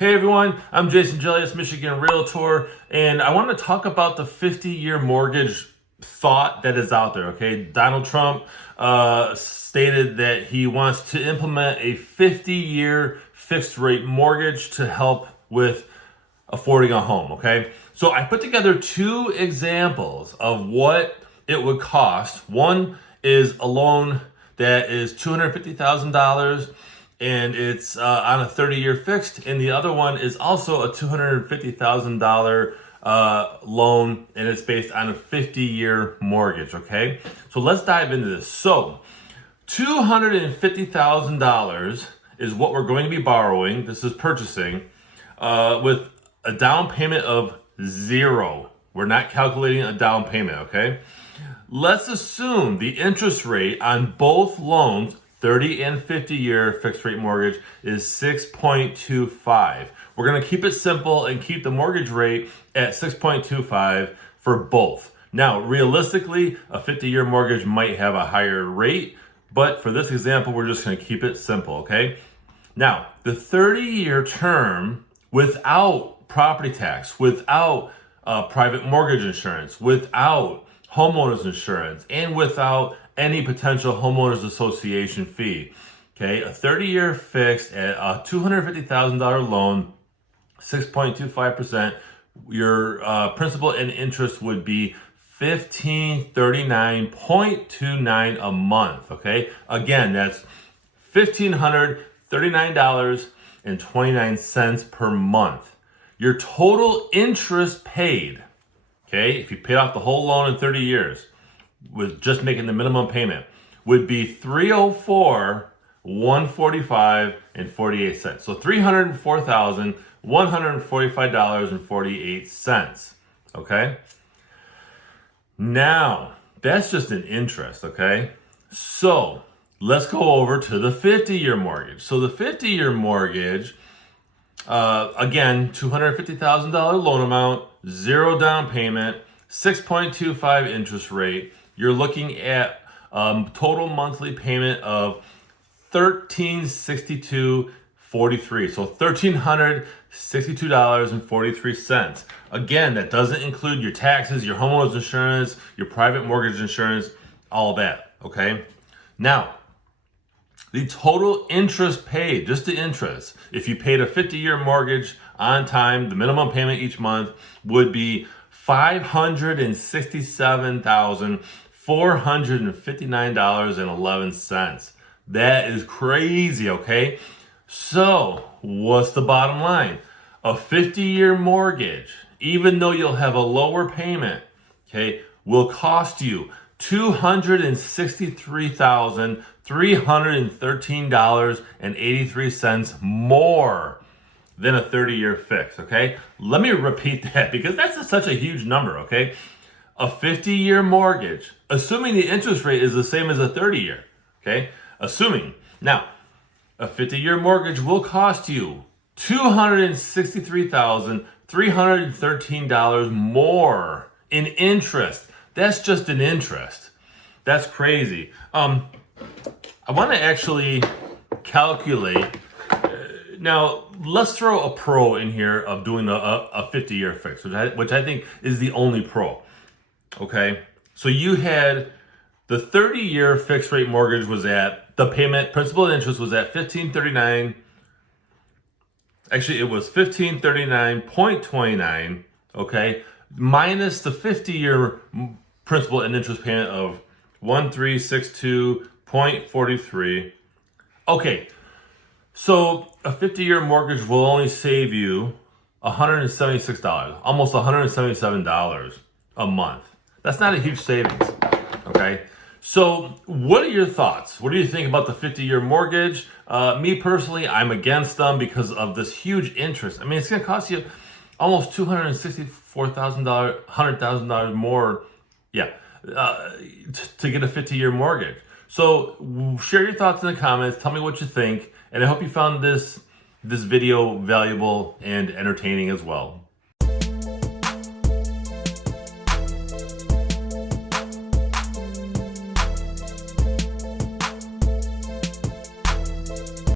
Hey everyone, I'm JasonGelios, Michigan Realtor, and I want to talk about the 50-year mortgage thought that is out there, okay? Donald Trump stated that he wants to implement a 50-year fixed rate mortgage to help with affording a home, okay? So I put together two examples of what it would cost. One is a loan that is $250,000 and it's on a 30-year fixed, and the other one is also a $250,000 loan, and it's based on a 50-year mortgage, okay? So let's dive into this. So $250,000 is what we're going to be borrowing. This is purchasing with a down payment of 0. We're not calculating a down payment, okay? Let's assume the interest rate on both loans, 30 and 50-year fixed rate mortgage, is 6.25. We're going to keep it simple and keep the mortgage rate at 6.25 for both. Now, realistically, a 50-year mortgage might have a higher rate, but for this example, we're just going to keep it simple, okay? Now, the 30-year term without property tax, without private mortgage insurance, without homeowners insurance, and without any potential homeowners association fee. Okay, a 30-year fixed at a $250,000 loan, 6.25%. Your principal and interest would be $1,539.29 a month. Okay, again, that's $1,539.29 per month. Your total interest paid, okay, if you paid off the whole loan in 30 years, with just making the minimum payment, would be $304,145.48. So $304,145.48. Okay. Now that's just an interest. Okay. So let's go over to the 50-year mortgage. So the 50-year mortgage, again, $250,000 loan amount, 0 down payment, 6.25 interest rate. You're looking at total monthly payment of $1,362.43. So $1,362.43. Again, that doesn't include your taxes, your homeowner's insurance, your private mortgage insurance, all that. Okay. Now, the total interest paid, just the interest, if you paid a 50-year mortgage on time, the minimum payment each month would be $567,459.11. That is crazy, okay? So, what's the bottom line? A 50-year mortgage, even though you'll have a lower payment, okay, will cost you $263,313.83 more than a 30-year fix, okay? Let me repeat that because that's such a huge number, okay? A 50-year mortgage, assuming the interest rate is the same as a 30-year, okay? Assuming. Now, a 50-year mortgage will cost you $263,313 more in interest. That's just an interest. That's crazy. I want to actually calculate. Now, let's throw a pro in here of doing a 50-year fix, which I think is the only pro. Okay, so you had the 30-year fixed rate mortgage was at, the payment, principal and interest was at $1,539. Actually, it was $1,539.29. Okay, minus the 50-year principal and interest payment of $1,362.43. Okay, so a 50-year mortgage will only save you $176, almost $177 a month. That's not a huge savings, okay? So what are your thoughts? What do you think about the 50-year mortgage? Me personally, I'm against them because of this huge interest. I mean, it's going to cost you almost $264,000, $100,000 more, to get a 50-year mortgage. So share your thoughts in the comments. Tell me what you think. And I hope you found this video valuable and entertaining as well.